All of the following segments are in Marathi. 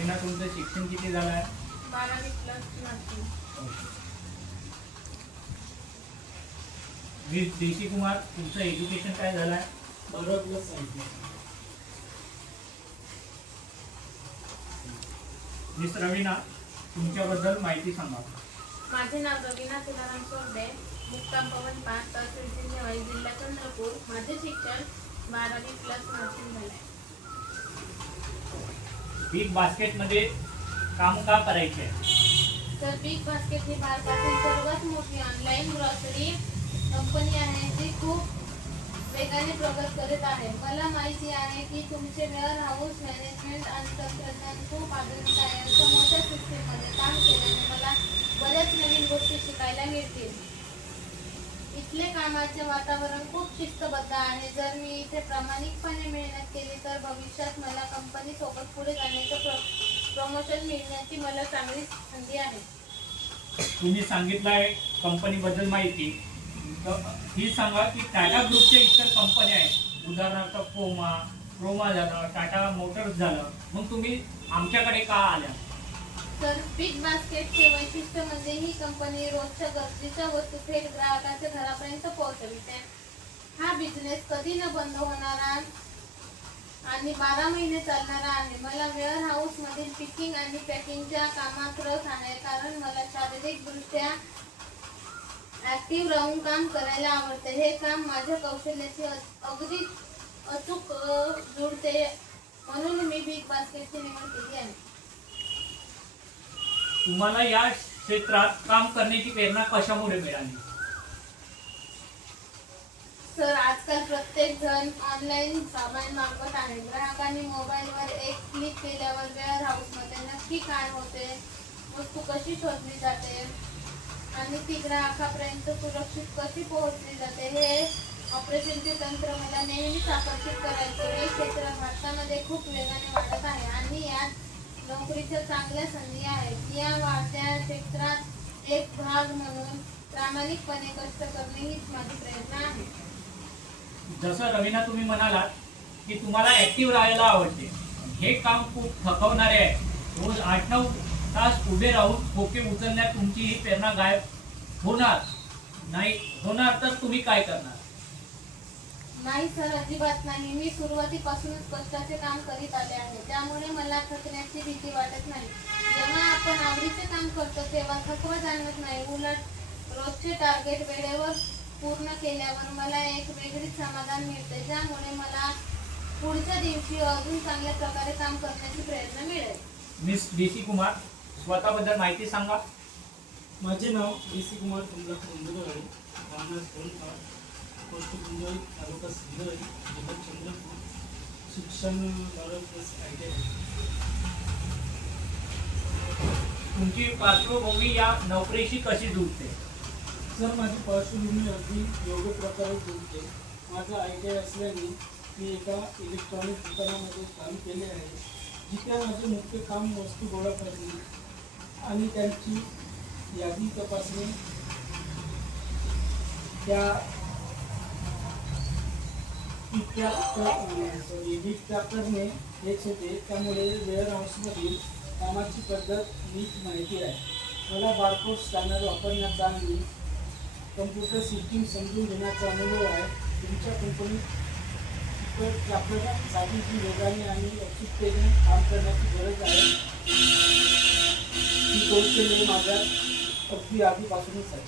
रवीना, तुमचं शिक्षण किती झालं आहे? 12वी प्लस नर्सिंग. मिस देशी कुमार, तुमचं एज्युकेशन काय झालं आहे? 12 सायन्स. मिस रवीना, तुमच्याबद्दल माहिती सांगा. माझे नाव रवीना तुकाराम सोरडे, मुक्काम पवन 5, तहसील सिंधेवाडी, जिल्हा चंद्रपूर. माझे शिक्षण 12वी प्लस नर्सिंग झाले आहे. बिग बास्केटमध्ये काम का करायचे? तर बिग बास्केट ही भारतातील सर्वात मोठी ऑनलाईन ग्रॉसरी कंपनी आहे, जी खूप वेगाने प्रगत करत आहे. मला माहिती आहे की तुमचे वेअर हाऊस मॅनेजमेंट आणि तंत्रज्ञान खूप आधुनिक आहे. अशा मोठ्या सिस्टीममध्ये काम केल्याने मला बऱ्याच नवीन गोष्टी शिकायला मिळतील. इथले कामाचे वातावरण खूप शिस्तबद्ध आहे. जर मी इथे प्रामाणिकपणे मेहनत केली तर भविष्यात मला कंपनी सोबत पुढे जाण्याचं प्रमोशन मिळण्याची मला चांगली संधी आहे. तुम्ही सांगितलं आहे कंपनीबद्दल माहिती, तर ही सांगा की टाटा ग्रुपच्या इतर कंपन्या आहेत, उदाहरणार्थ क्रोमा झालं, टाटा मोटर्स झालं, मग तुम्ही आमच्याकडे का आल्या? तर बिग बास्केटचे वैशिष्ट्य म्हणजे ही कंपनी रोजच्या गरजेच्या वस्तू थेट ग्राहकाच्या घरापर्यंत पोहोचविते. हा बिझनेस कधी न बंद होणारा आणि 12 महिने चालणारा आहे. मला वेअर हाऊस मधील पिकिंग आणि पॅकिंगच्या कामात रस आहे, कारण मला शारीरिकदृष्ट्या ऍक्टिव्ह राहून काम करायला आवडते. हे काम माझ्या कौशल्याशी अगदी अचूक जुळते, म्हणून मी बिग बास्केटची निवड केली आहे. तुम्हाला या क्षेत्रात काम करण्याची प्रेरणा कशामुळे मिळाली? सर, आजकाल प्रत्येक जण ऑनलाईन सामान मागवत आहे. ग्राहकांनी मोबाईलवर एक क्लिक केल्यावर वेअर हाऊसमध्ये नक्की काय होते, वस्तू कशी शोधली जाते आणि ती ग्राहकापर्यंत सुरक्षित कशी पोहोचली जाते, हे ऑपरेशनचे तंत्र मला नेहमीच आकर्षित करायचे. हे क्षेत्र भारतामध्ये खूप वेगाने वाढत आहे आणि यात नोकरीच्या चांगल्या संधी आहेत. या वाढत्या क्षेत्रात एक भाग म्हणून प्रामाणिकपणे कष्ट करणे हीच माझी प्रेरणा आहे. जसं रवीना तुम्ही म्हणालात की तुम्हाला ऍक्टिव्ह राहायला आवडते, हे काम खूप थकवणारे आहे. रोज 8-9 तास उभे राहून खोके उचलण्यात तुमची ही प्रेरणा गायब होणार नाही होणार तर तुम्ही काय करणार? नाही सर, अजिबात नाही. मी सुरुवातीपासूनच कष्टाचे काम करीत आले आहे, त्यामुळे मला थकण्याची भीती वाटत नाही. जेव्हा आपण आवडीचे काम करतो तेव्हा थकवा जाणवत नाही. उलट रोजचे टार्गेट वेळेवर पूर्ण केल्यावर मला एक वेगळीच समाधान मिळते, ज्यामुळे मला पुढच्या दिवशी अजून चांगल्या प्रकारे काम करण्याची प्रेरणा मिळेल. मिस डीसी कुमार, स्वतःबद्दल माहिती सांगा. माझे नाव डीसी कुमार कमलाकर इंदुरवाडी, राहणार कोलपाड, पोस्ट गुंजोळी, तालुका सिंधुदुर्ग, जिल्हा चंद्रपूर. शिक्षण 12+ ITI. तुमची पार्श्वभूमी या नोकरीशी कशी जुळते? सर, माझी पार्श्वभूमी अगदी योग्य प्रकारे जुळते. माझं ITI असल्याने मी एका इलेक्ट्रॉनिक दुकानामध्ये काम केले आहे, जिथे माझे मुख्य काम वस्तू गोळा करणे आणि त्यांची यादी तपासणे, त्या करणे हेच होते. त्यामुळे वेअर हाऊसमधील कामाची पद्धत नीट माहिती आहे. मला बारकोड स्कॅनर वापरण्याचा आणि कम्प्युटर सिस्टीम समजून घेण्याचा अनुभव आहे. तुमच्या कंपनीत आपल्यासाठी जी वेगाने आणि अचूकतेने काम करण्याची गरज आहे, ती कौशल्य माझ्या अगदी आधीपासूनच आहे.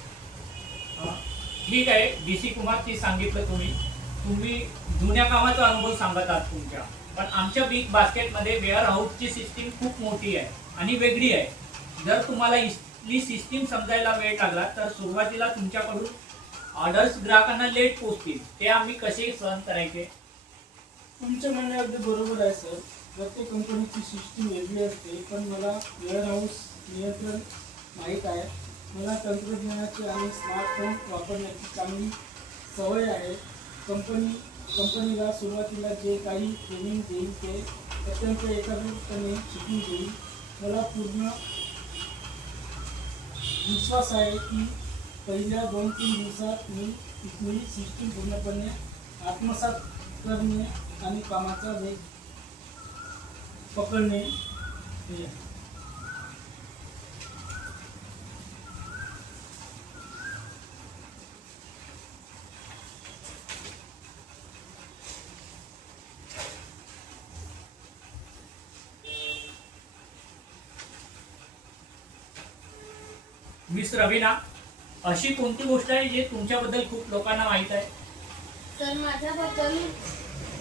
ठीक आहे डीसी कुमारची सांगितलं तुम्ही जुन्या कामाचा अनुभव सांगत आहात तुमच्या, पण आमच्या बिग बास्केटमध्ये वेअर हाऊसची सिस्टीम खूप मोठी आहे आणि वेगळी आहे. जर तुम्हाला ही सिस्टीम समजायला वेळ लागला तर सुरुवातीला तुमच्याकडून ऑर्डर्स ग्राहकांना लेट पोहोचतील, ते आम्ही कसे सहन करायचे? तुमचे म्हणणे अगदी बरोबर आहे सर. प्रत्येक कंपनीची सिस्टीम वेगळी असते, पण मला वेअर हाऊस नियंत्रण माहीत आहे. मला तंत्रज्ञानाची आणि स्मार्टफोन वापरण्याची चांगली सवय आहे. कंपनीला सुरुवातीला जे काही ट्रेनिंग देईल ते अत्यंत एकाग्रपणे शिकून घेईल. मला पूर्ण विश्वास आहे की पहिल्या 2-3 दिवसात मी इथली सिस्टीम पूर्णपणे आत्मसात करणे आणि कामाचा वेग पकडणे या. मिस रवीना, अशी कोणती गोष्ट आहे जे तुमच्याबद्दल खूप लोकांना माहित आहे? तर माझ्याबद्दल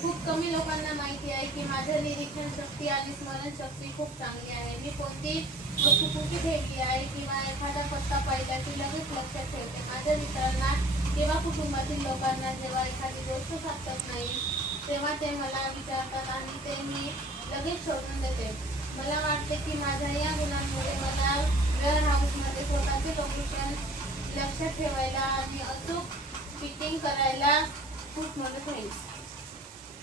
खूप कमी लोकांना माहिती आहे की माझं निरीक्षण शक्ती आणि स्मरणशक्ती खूप चांगली आहे. मी कोणती वस्तू कुठे ठेवली आहे किंवा एखादा पत्ता पाहिला की लगेच लक्षात ठेवते. माझ्या मित्रांना किंवा कुटुंबातील लोकांना जेव्हा एखादी गोष्ट सापडत नाही तेव्हा ते मला विचारतात आणि ते मी लगेच शोधून देते. मला वाटते की माझ्या या गुणांमुळे मला वेअर हाऊसमध्ये स्वतःचे लोकेशन लक्षात ठेवायला आणि अचूक पिकिंग करायला खूप मदत होईल.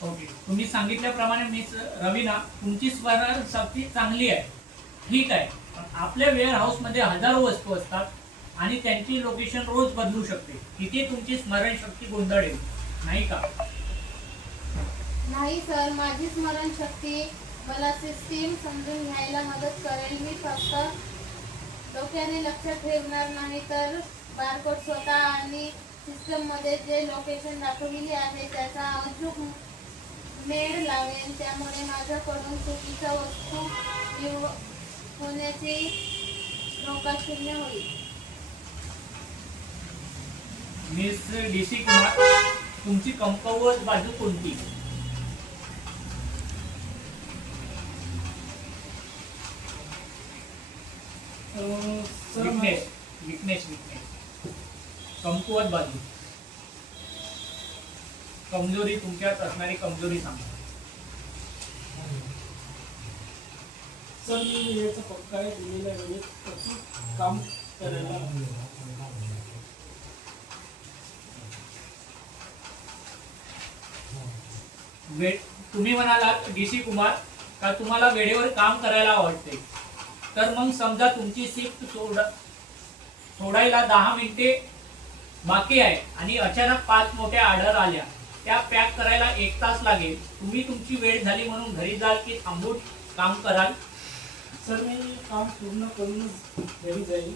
ओके, तुम्ही सांगितल्याप्रमाणे मिस रवीना, तुमची स्मरणशक्ती चांगली आहे, ठीक आहे. पण आपल्या वेअर हाऊसमध्ये हजारो वस्तू असतात आणि त्यांची लोकेशन रोज बदलू शकते. तिथे तुमची स्मरणशक्ती गोंधळेल, नाही का? नाही सर, माझी स्मरणशक्ती मला सिस्टीम समजून घ्यायला मदत करेल. मी फक्त डोक्याने लक्षात ठेवणार नाही तर बारकोड स्वतः आणि सिस्टममध्ये जे लोकेशन दाखवलेली आहे त्याचा अचूक मेळ लावेल. त्यामुळे माझ्याकडून चुकीच्या वस्तू होण्याची धोका शून्य होईल. मिस DC कुमार, तुमची कमकुवत बाजू कोणती? सर विकनेस विकनेस विकनेस कमकुवत बाजू, कमजोरी, तुमच्यात असणारी कमजोरी सांगा. सर मी वेळेचा पक्का आहे, दिलेल्या वेळेत अचूक काम करायला तुम्ही म्हणालात DC कुमार का तुम्हाला वेळेवर काम करायला आवडते. तर मग समजा तुमची शिफ्ट सोडायला 10 मिनिटे बाकी आहे आणि अचानक 5 मोठ्या ऑर्डर आल्या, त्या पॅक करायला 1 तास लागेल. तुम्ही तुमची वेळ झाली म्हणून घरी जाल की थांबून काम कराल? सर मी काम पूर्ण करूनच घरी जाईल.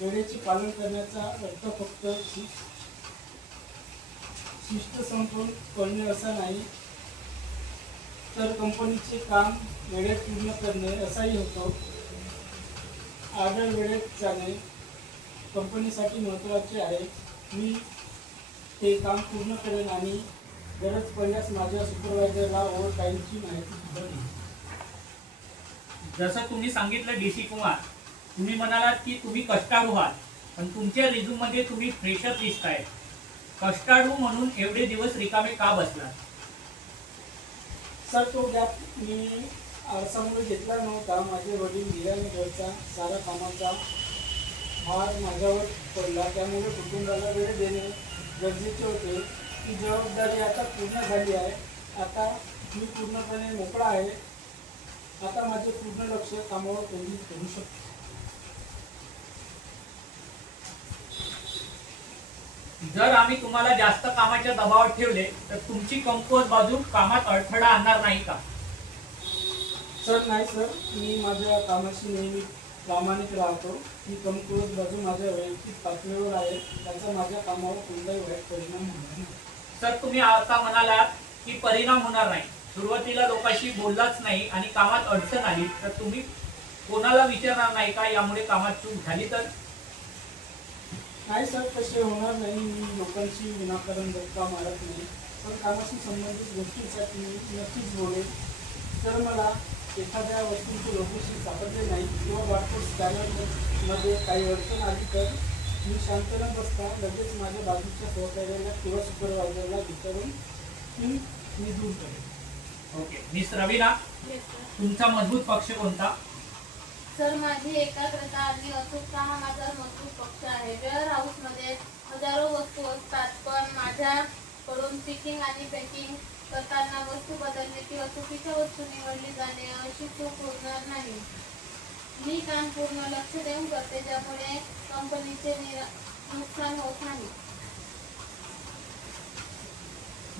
वेळेचे पालन करण्याचा अर्थ फक्त शिस्त संपवून करणे असा नाही, तर कंपनीचे काम वेळेत पूर्ण करणे असाही होतो. ऑर्डर वेळेत जाणे कंपनीसाठी महत्त्वाचे आहे. मी ते काम पूर्ण करेन आणि गरज पडल्यास माझ्या सुपरवायझरला ओव्हर टाईमची माहिती सुद्धा देईन. जसं तुम्ही सांगितलं DC कुमार, तुम्ही म्हणालात की तुम्ही कष्टाळू आहात, पण तुमच्या रिझ्यूम मध्ये तुम्ही फ्रेशर दिसताय. कष्टाळू म्हणून एवढे दिवस रिकामे का बसलात? सर तो गॅप मी आरसामुळे घेतला नव्हता. माझे वडील गेल्याने घरचा सारा कामाचा भार माझ्यावर पडला. त्यामुळे कुटुंबाला वेळ देणे गरजेचे होते. ती जबाबदारी आता पूर्ण झाली आहे. आता मी पूर्णपणे मोकळा आहे. आता माझे पूर्ण लक्ष कामावर केंद्रित करू शकतो. जर आम्ही तुम्हाला जास्त कामाच्या दबावात ठेवले तर तुमची कमकुवत बाजू कामात अडथळा आणणार नाही का? सर नाही सर, मी माझ्या कामाशी नेहमी प्रामाणिक राहतो. ही कमकुवत बाजू माझ्या वैयक्तिक पातळीवर आहे. त्याचा माझ्या कामावर कोणताही वाईट परिणाम होणार नाही. सर, तुम्ही आता म्हणालात की परिणाम होणार नाही. सुरुवातीला लोकांशी बोललाच नाही आणि कामात अडचण आली तर तुम्ही कोणाला विचारणार नाही का यामुळे कामात चूक झाली तर? नाही सर, तसे होणार नाही. मी लोकांशी विनाकारण गप्पा मारत नाही. पण कामाशी संबंधित गोष्टींसाठी मी नक्कीच बोलेल. तर मला एखाद्या वस्तूंचे लोकेशन सापडले नाही किंवा वाटपोस्ट कार्यालयामध्ये काही अडचण आली तर मी शांत न बसता लगेच माझ्या बाजूच्या सहकार्याला किंवा सुपरवायझरला विचारून मी दूर करेन. ओके. मिस रवीना, तुमचा मजबूत पक्ष कोणता? सर, माझी एकाग्रता आणि अचूकता हा माझा मजबूत पक्ष आहे. वेअर हाऊसमध्ये हजारो वस्तू असतात, पण माझ्याकडून पिकिंग आणि पॅकिंग करताना वस्तू बदलणे किंवा चुकीच्या वस्तू निवडली जाणे अशी चूक होणार नाही. मी काम पूर्ण लक्ष देऊन करते, ज्यामुळे कंपनीचे नुकसान होत नाही.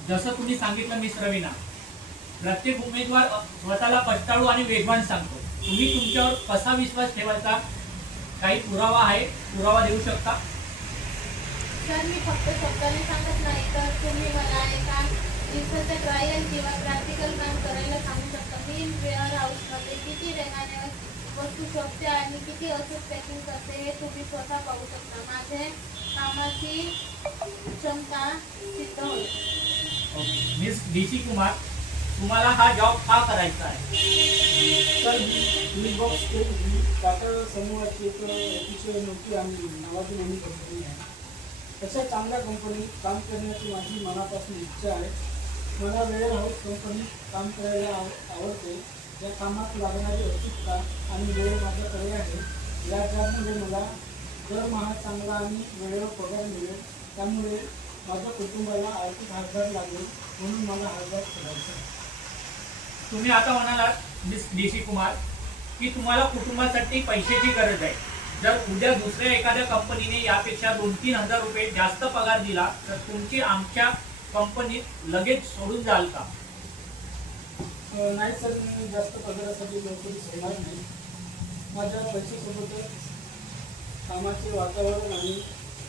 जसं तुम्ही सांगितलं मिस रवीना, प्रत्येक उमेदवार स्वतःला कष्टाळू आणि वेगवान सांगतो, तुम्ही तुमच्यावर कसा विश्वास ठेवायचा, काही पुरावा आहे? पुरावा देऊ शकता? सर मी फक्त शब्दाने सांगत नाही, तर तुम्ही मला एका दिवसाचं ट्रायल किंवा प्रॅक्टिकल काम करायला सांगू शकता. मी वेअर हाऊसमध्ये किती वेगाने वस्तू शोधते आणि किती अचूक पॅकिंग करते हे तुम्ही स्वतः पाहू शकता. माझे कामाची क्षमता सिद्ध होईल. मिस DC कुमार, तुम्हाला हा जॉब का करायचा आहे? तर मी बॉक्स ही टाटा समूहाची एक अतिशय मोठी आणि नावाजलेली कंपनी आहे. तशा चांगल्या कंपनीत काम करण्याची माझी मनापासून इच्छा आहे. मला वेअर हाऊस कंपनीत काम करायला आवडते. या कामात लागणारी अचूकता आणि वेळ माझ्याकडे आहे. या जॉबमुळे मला दरमहा चांगला आणि वेळेवर पगार मिळेल. त्यामुळे माझ्या कुटुंबाला आर्थिक हातभार लागेल, म्हणून मला हा जॉब करायचा आहे. तुम्ही आता म्हणालात मिस DC कुमार की तुम्हाला कुटुंबासाठी पैशाची गरज आहे. जर उद्या दुसऱ्या एखाद्या कंपनीने यापेक्षा 2-3 हजार रुपये जास्त पगार दिला तर तुमची आमच्या कंपनीत लगेच सोडून जाल का? नाही सर, मी जास्त पगारासाठी नोकरी सोडणार नाही. माझ्या पैशासोबतच कामाचे वातावरण आणि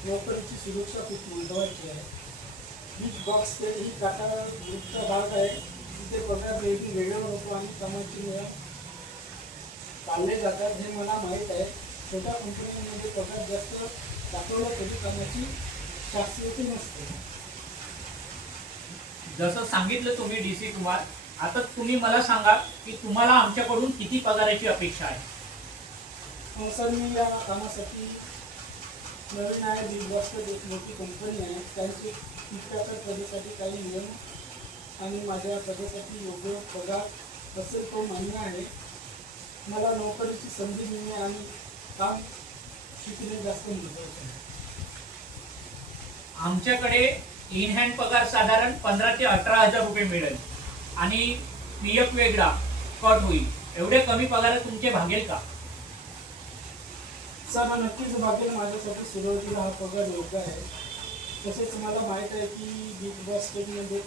नोकरीची सुरक्षा खूप महत्त्वाची आहे. बिग बॉक्स ही टाटा ग्रुपचा भाग आहे. तिथे पगार नेहमी वेळेवर होतो आणि कामाची वेळ पाळले जातात हे मला माहीत आहे. छोट्या कंपन्यांमध्ये पगार जास्त दाखवला तरी कामाची शाश्वती नसते. जसं सांगितलं तुम्ही DC कुमार, आता तुम्ही मला सांगा की तुम्हाला आमच्याकडून किती पगाराची अपेक्षा आहे? सर मी या कामासाठी नवीन आहे. बिग बॉक्स एक मोठी कंपनी आहे. त्यांची तिथल्या पदासाठी काही नियम आणि माझ्या पदासाठी योग्य पगार असेल तो मान्य आहे. मला नोकरीची संधी मिळणे आणि काम शिकणे जास्त महत्त्वाचे आहे. आमच्याकडे इन हँड पगार साधारण 15 ते 18 हजार रुपये मिळेल आणि PF वेगळा कट होईल. एवढे कमी पगारात तुमचे भागेल का? सर नक्कीच भागेल. माझ्यासाठी सुरुवातीला हा पगार योग्य आहे. तसेच मला माहीत आहे की बिग बास्केटमध्ये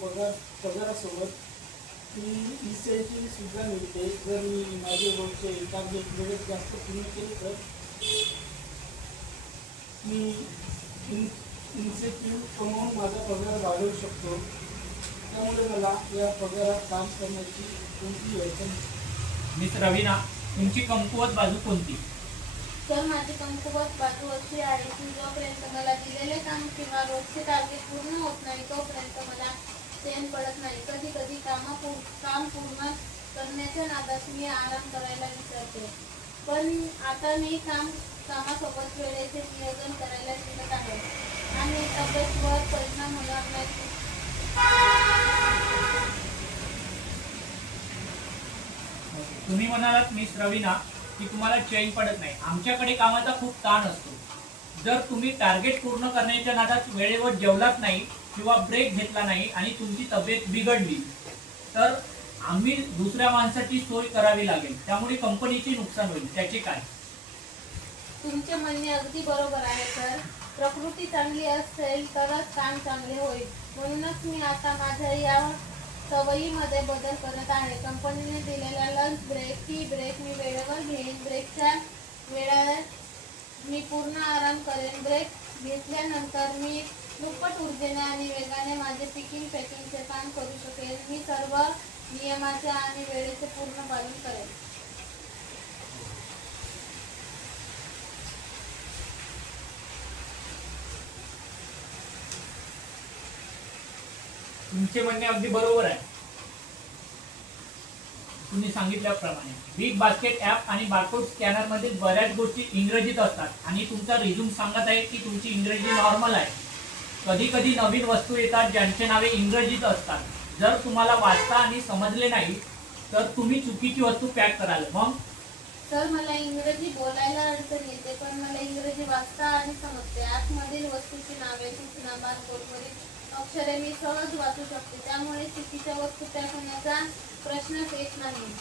पगारासोबत इन्सेंटिव्ह सुद्धा मिळते. जर मी माझे रोजचे टार्गेट वेळेत जास्त पूर्ण केले तर मी इन्सेंटिव्ह कमवून माझा पगार वाढवू शकतो. त्यामुळे मला या पगारात काम करण्याची कोणतीही अडचण नाही. मिस रवीना, तुमची कमकुवत बाजू कोणती? तर माझी कमकुवत बाजू अशी आहे की जोपर्यंत मला दिलेले काम किंवा रोजचे टार्गेट पूर्ण होत नाही तोपर्यंत मला चैन पडत नाही. कधी कधी काम पूर्ण करण्याच्या नादात मी आराम करायला विसरते. पण आता मी कामासोबत वेळेचे नियोजन करायला शिकत आहे आणि तब्येतीवर परिणाम होणार नाही. तुम्ही म्हणालात मिस रवीना की तुम्हाला चैन पडत नाही. आमच्याकडे कामाचा खूप ताण असतो. जर तुम्ही टार्गेट पूर्ण करण्याच्या नादात वेळेवर जेवलात नाही किंवा ब्रेक घेतला नाही आणि तुमची तब्येत बिघडली तर आम्ही दुसऱ्या माणसाची सोय करावी लागेल. त्यामुळे कंपनीचे नुकसान होईल. त्याचे काय? तुमचे म्हणणे अगदी बरोबर आहे सर. प्रकृती चांगली असेल तरच काम चांगले होईल. म्हणूनच मी आता माझ्या या सवयीमध्ये बदल करत आहे. कंपनीने दिलेला लंच ब्रेक, टी ब्रेक मी वेळेवर घेईन. ब्रेकच्या वेळात मी पूर्ण आराम करेन. ब्रेक घेतल्यानंतर मी दुप्पट ऊर्जेने आणि वेगाने माझे पॅकिंगचे काम करू शकेन. मी सर्व नियमाचे आणि वेळेचे पूर्ण पालन करेन. तुमचे म्हणणे अगदी बरोबर आहे. तुम्ही सांगितल्याप्रमाणे बिग बास्केट ॲप आणि बारकोड स्कॅनर मध्ये बऱ्याच गोष्टी इंग्रजीत असतात आणि तुमचा रिझ्यूम सांगत आहे की तुमची इंग्रजी नॉर्मल आहे. कधी कधी नवीन वस्तू येतात ज्यांचे नावे इंग्रजीत असतात. जर तुम्हाला वाचता आणि समजले नाही तर तुम्ही चुकीची वस्तू पॅक कराल. मग सर मला इंग्रजी बोलायला अडचण येते पण मला इंग्रजी वाचता आणि समजते. ॲपमधील वस्तूची नावे, सूचना, बारकोडवरील अक्षरे मी सहज वाचू शकते. त्यामुळे चुकीच्या वस्तू पॅक होण्याचा प्रश्नच येत नाही.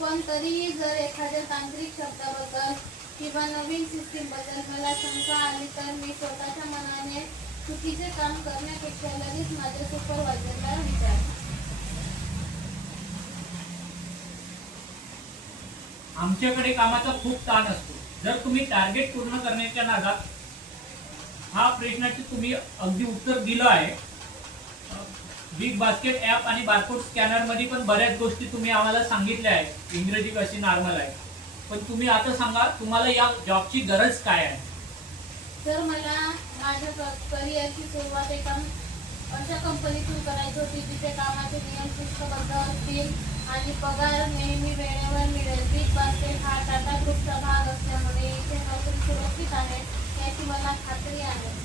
पण तरीही जर एखाद्या तांत्रिक शब्दाबद्दल किंवा नवीन सिस्टीमबद्दल मला शंका आली तर मी स्वतःच्या मनाने चुकीचे काम करण्यापेक्षा लगेच माझ्या सुपरवायझरला विचारते. आमच्याकडे कामाचा खूप ताण असतो. जर तुम्ही टार्गेट पूर्ण करण्याच्या नादात हा प्रश्नाचे तुम्ही अगदी उत्तर दिलं आहे. बिग बास्केट ॲप आणि बारकोड स्कॅनर मध्ये पण बऱ्याच गोष्टी तुम्ही आम्हाला सांगितल्या आहेत. इंग्रजी कशी नॉर्मल आहे, पण तुम्ही आता सांगा तुम्हाला या जॉबची गरज काय आहे. तर मला माझ्या करिअरची सुरुवात एका अशा कंपनीतून करायची होती जिथे कामाचे नियम शिस्तबद्ध असतील आणि पगार नेहमी वेळेवर मिळेल. बिग बास्केट हा टाटा ग्रुपचा भाग असल्यामुळे इथे नोकरी सुरक्षित आहे याची मला खात्री आहे.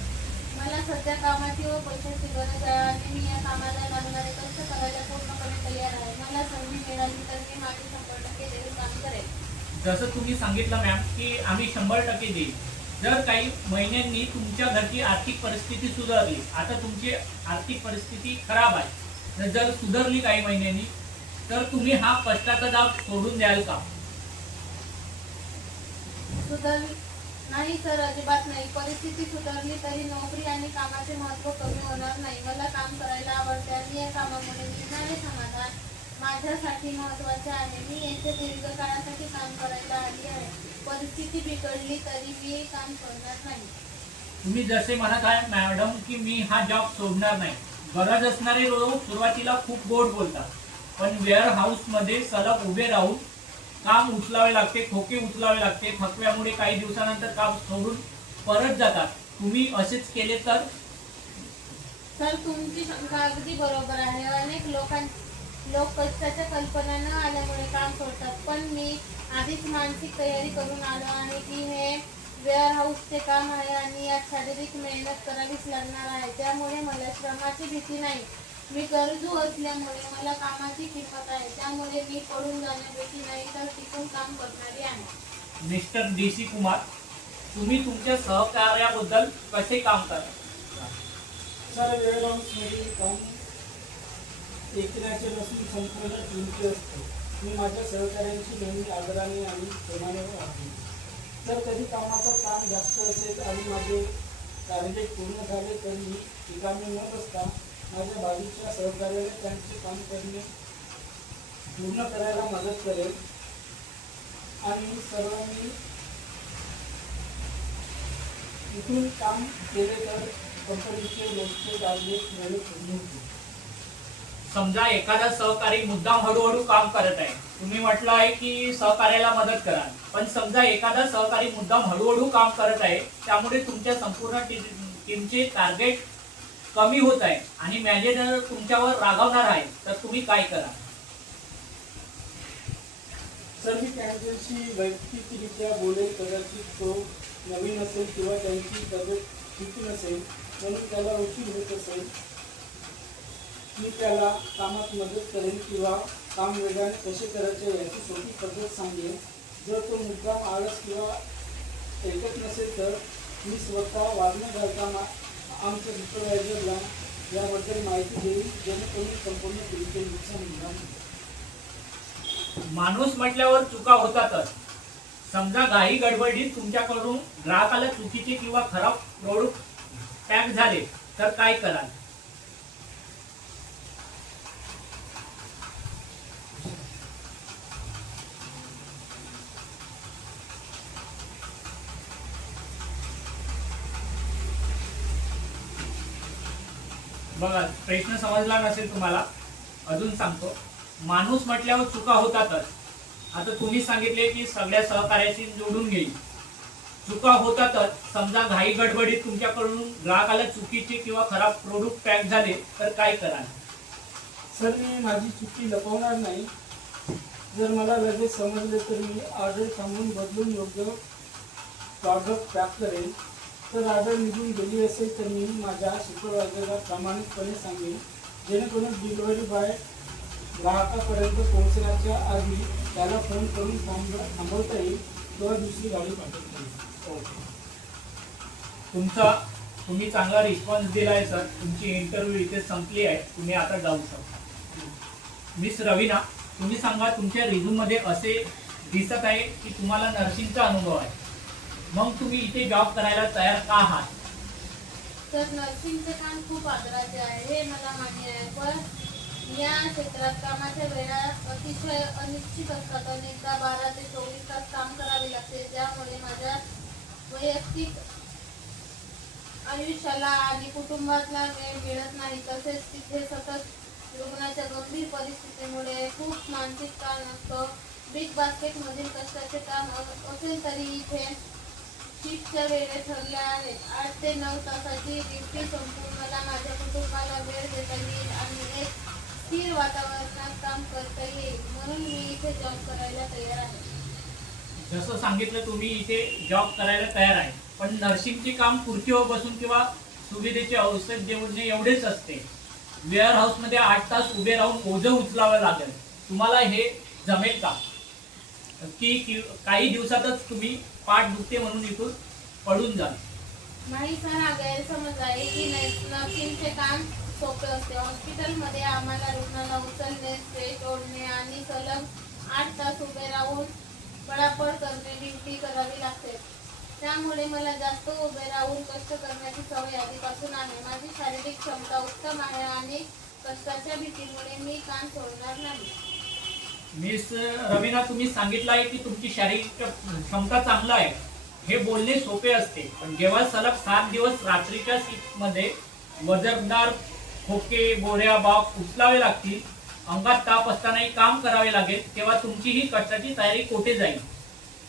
मला सध्या कामाची व पैशाची गरज आहे आणि मी या कामाला लागणारे कष्ट करायला पूर्णपणे तयार आहे. मला संधी मिळाली तर मी माझे 100% देऊन काम करेन. जसं तुम्ही सांगितलं मॅम की आम्ही 100% देईल. जर काही महिन्यांनी तुमच्या घरची आर्थिक परिस्थिती सुधारली, आता तुमची आर्थिक परिस्थिती खराब आहे, जर सुधारली काही महिन्यांनी, तर तुम्ही हा कष्टाचा दाब सोडून द्याल का? नाही सर, अजिबात नाही. परिस्थिती सुधारली तरी नोकरी आणि कामाचे महत्त्व कमी होणार नाही. मला काम करायला आवडते आणि या कामामुळे मिळणारे समाधान माझ्यासाठी महत्त्वाचे आहे. मी येथे दीर्घकाळासाठी काम करायला आली आहे. परिस्थिती बिघडली तरी मी काम सोडणार नाही. तुम्ही जसे म्हणत आहे मॅडम की मी हा जॉब सोडणार नाही, गरज असणारे लोक सुरुवातीला खूप गोड बोलतात, पण वेअर हाऊस मध्ये सलग उभे राहून काम उचलावे लागते, खोके उचलावे लागते. थकव्यामुळे काही दिवसानंतर काम सोडून परत जातात. तुम्ही असेच केले तर? सर, तुमची शंका अगदी बरोबर आहे. अनेक लोक कष्टाच्या कल्पना न आल्यामुळे काम सोडतात, पण मी आधीच मानसिक तयारी करून आलो आहे की हे वेअर हाऊसचे काम आहे आणि यात शारीरिक मेहनत करावीच लागणार आहे. त्यामुळे मला श्रमाची भीती नाही. मी गरजू असल्यामुळे मला कामाची किंमत आहे. त्यामुळे मी पडून जाण्यापैकी नाही तर टिकून काम करणारी आहे. मिस्टर DC कुमार, तुम्ही तुमच्या सहकार्याबद्दल कसे काम करता? सर, वेअर हाऊसमध्ये काम एकट्याचे नसून संपूर्ण टीमचे असते. मी माझ्या सहकार्यांची नेहमी आदराने आणि प्रेमाने वागतो. जर कधी कामाचा ताण जास्त असेल आणि माझे टार्गेट पूर्ण झाले तर मी ठिकाणी न बसता माझ्या बाजूच्या सहकार्याने त्यांचे काम पूर्ण करायला मदत करेल आणि सर्वांनी इथून काम केले तर कंपनीचे रोजचे टार्गेट वेळेत पूर्ण होतील. समजा एखादा सहकारी मुद्दाम हळूहळू काम करत आहे, तुम्ही म्हटलं आहे की सहकार्याला मदत करा, पण समजा एखादा सहकारी मुद्दाम हळूहळू काम करत आहे, त्यामुळे तुमच्या संपूर्ण टीमचे टार्गेट कमी होत आहे आणि मॅनेजर तुमच्यावर रागावणार आहे, तर तुम्ही काय करा? सर, मी त्यांच्याशी वैयक्तिकरित्या बोलेल. कदाचित तो नवीन असेल किंवा त्यांची तब्येत ठीक नसेल म्हणून त्याला उशीर होत असेल. मी त्याला कामात मदत करेन किंवा काम वेगाने कसे करायचे याची सोपी पद्धत सांगेन. जर तो मुद्दाम आळस किंवा ऐकत नसेल तर मी स्वतः वागणं घालताना आमच्या सुपरवायझरला याबद्दल माहिती देईल, जेणेकरून संपूर्ण टीमचे नुकसान होणार नाही. माणूस म्हटल्यावर चुका होतातच. समजा घाई गडबडीत तुमच्याकडून ग्राहकाला चुकीचे किंवा खराब प्रोडक्ट पॅक झाले, तर काय कराल? बघा, प्रश्न समजला नसेल तुम्हाला, अजून सांगतो. माणूस म्हटल्यावर चुका होतातच. आता तुम्ही सांगितले की सगळ्या सहकार्याशी जोडून घेईल. चुका होतातच. समजा घाई गडबडीत तुमच्याकडून ग्राहकाला चुकीचे किंवा खराब प्रोडक्ट पॅक झाले, तर काय कराल? सर, मी माझी चुकी लपवणार नाही. जर मला लगेच समजले तर मी ऑर्डर थांबवून बदलून योग्य प्रॉडक्ट पॅक करेन. तर ऑर्डर निघून गेली असेल तर मी माझ्या सुपरवायझरला प्रामाणिकपणे सांगेन, जेणेकरून डिलिव्हरी बॉय ग्राहकापर्यंत पोहोचण्याच्या आधी त्याला फोन करून थांबवता येईल किंवा दुसरी गाडी पाठवता येईल. तुम्ही चांगला रिस्पॉन्स दिलाय सर. तुमची इंटरव्ह्यू इथे संपली आहे, तुम्ही आता जाऊ शकता. मिस रवीना, तुम्ही सांगा, तुमच्या रिझ्यूम मध्ये असे दिसत आहे की तुम्हाला नर्सिंगचा अनुभव आहे, मग तुम्ही इथे जॉब करायला तयार का आहात? तर नर्सिंगचे काम खूप आदराचे आहे हे मला मान्य आहे, पण या क्षेत्रात कामाच्या वेळा अतिशय अनिश्चित असतात. अनेकदा 12 ते 24 तास काम करावे लागते, ज्यामुळे माझ्या वैयक्तिक आयुष्याला आणि कुटुंबातला वेळ मिळत नाही. तसेच तिथे सतत रुग्णाच्या गंभीर परिस्थितीमुळे खूप मानसिक ताण असतो. बिग बास्केट मधील कष्टाचे काम असेल तरी इथे शिफ्टच्या वेळे ठरल्या आहेत. 8 ते 9 तासाची ड्युटी संपून मला माझ्या कुटुंबाला वेळ देता येईल आणि एक स्थिर वातावरणात काम करता येईल, म्हणून मी इथे जॉब करायला तयार आहे. जसं सांगितलं तुम्ही इथे जॉब करायला तयार आहे, पण नर्सिंगचे काम खुर्चीवर बसून किंवा सुविधेचे औषध देऊन एवढेच असते. वेअर हाऊसमध्ये 8 तास उभे राहून ओझं उचलावं लागेल. तुम्हाला हे जमेल का? की काही दिवसातच तुम्ही पाठ दुखते म्हणून इथून पडून जाल? नाही सर, हा गैरसमज आहे की नर्सिंगचे काम सोपे असते. हॉस्पिटलमध्ये आम्हाला रुग्णाला उचलणे, स्ट्रेच ओढणे आणि सलग 8 तास उभे राहून पळापळ करणे ड्युटी करावी लागते. त्यामुळे मला जास्त उभे राहून कष्ट करण्याची सवय आधीपासून आहे. माझी शारीरिक क्षमता उत्तम आहे आणि कष्टाच्या भीतीमुळे मी काम सोडणार नाही. मिस रवीना, तुम्ही सांगितलं आहे की तुमची शारीरिक क्षमता चांगला आहे. हे बोलणे सोपे असते, पण जेव्हा सलग 7 दिवस रात्रीच्या शिफ्टमध्ये वजनदार खोके, बोऱ्या, बॉक्स उचलावे लागतील, अंगात ताप असतानाही काम करावे लागेल, तेव्हा तुमची ही कष्टाची तयारी कोठे जाईल?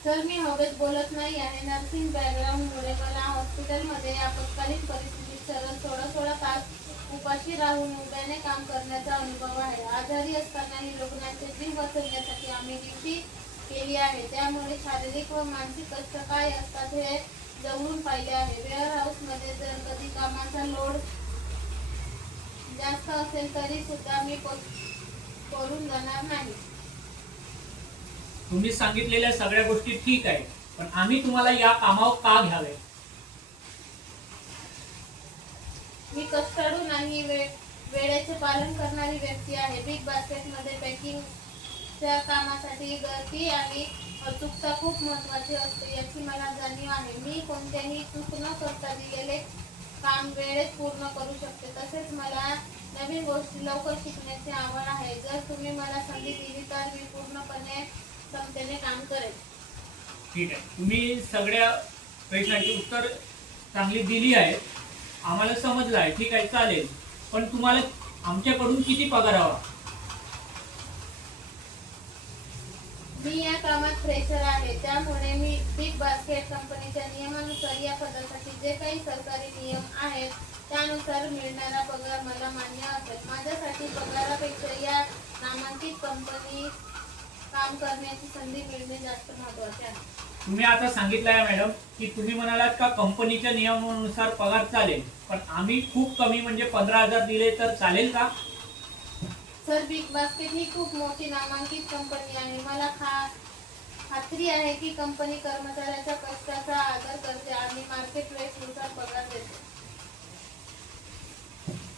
सर, मी हवेत बोलत नाही आहे. नर्सिंग बॅकग्राऊंडमुळे मला हॉस्पिटलमध्ये आपत्कालीन परिस्थितीत सरळ 16 तास उपाशी राहून उभ्याने काम करण्याचा अनुभव आहे. आजारी असतानाही रुग्णांचे जीव वाचवण्यासाठी आम्ही ड्युटी केली आहे. त्यामुळे शारीरिक व मानसिक कष्ट काय असतात हे जवळून पाहिले आहे. वेअर हाऊसमध्ये जर कधी कामाचा लोड जास्त असेल तरी सुद्धा मी पडून जाणार नाही. तुम्ही सांगितलेल्या सगळ्या गोष्टी ठीक आहे, पण आम्ही तुम्हाला या कामावर का घ्यावे? मी कष्टाळू नाही, वेळेचे पालन करणारी व्यक्ती आहे. बिग बास्केटमध्ये पॅकिंगच्या कामासाठी गती आणि अचूकता खूप महत्त्वाची असते, याची मला जाणीव आहे. मी कोणत्याही चूक न करता दिलेले काम वेळेत पूर्ण करू शकते. तसेच मला नवीन गोष्टी लवकर शिकण्याची आवड आहे. जर तुम्ही मला संधी दिली तर मी पूर्णपणे क्षमतेने काम करेन. ठीक आहे, तुम्ही सगळ्या प्रश्नांची उत्तर चांगली दिली आहेत, आम्हाला समजलं आहे. ठीक आहे, चालेल, पण तुम्हाला आमच्याकडून किती पगार हवा? मी या कामात फ्रेशर आहे, त्यामुळे मी बिग बास्केट कंपनीच्या नियमानुसार या पदासाठी जे काही सरकारी नियम आहेत त्यानुसार मिळणारा पगार मला मान्य असेल. माझ्यासाठी पगारापेक्षा या नामांकित कंपनीत काम करण्याची संधी मिळणे जास्त महत्त्वाचे आहे. तुम्ही आता सांगितलं आहे मॅडम की तुम्ही म्हणालात का कंपनीच्या नियमानुसार पगार चालेल, पण आम्ही खूप कमी म्हणजे 15,000 दिले तर चालेल का? सर, बिग बास्केट ही खूप मोठी नामांकित कंपनी आहे. मला खात्री आहे की कंपनी कर्मचाऱ्याच्या कष्टाचा आदर करते आणि मार्केट रेटनुसार पगार देते.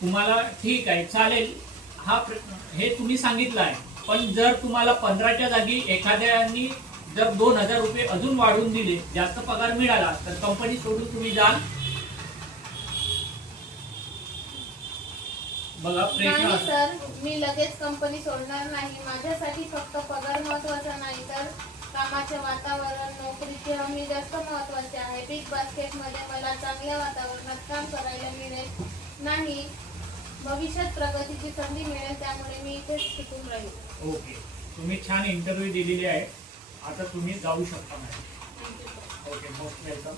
तुम्हाला ठीक आहे, चालेल, हे तुम्ही सांगितलं आहे, पण जर तुम्हाला 15च्या जागी एखाद्यानी जर 2,000 रुपये अजून वाढवून दिले, जास्त पगार मिळाला, तर कंपनी सोडून तुम्ही जाल? बघा, नाही सर, मी लगेच कंपनी सोडणार नाही. माझ्यासाठी फक्त पगार महत्त्वाचा नाही तर कामाचे वातावरण, नोकरीची हमी जास्त महत्त्वाचे आहे. बिग बास्केटमध्ये मला चांगल्या वातावरणात काम करायला मिळेल नाही, भविष्यात प्रगतीची संधी मिळेल, त्यामुळे मी इथेच टिकून राहील. ओके, तुम्ही छान इंटरव्ह्यू दिलेली आहे, आता तुम्ही जाऊ शकता मॅडम. Okay, most welcome.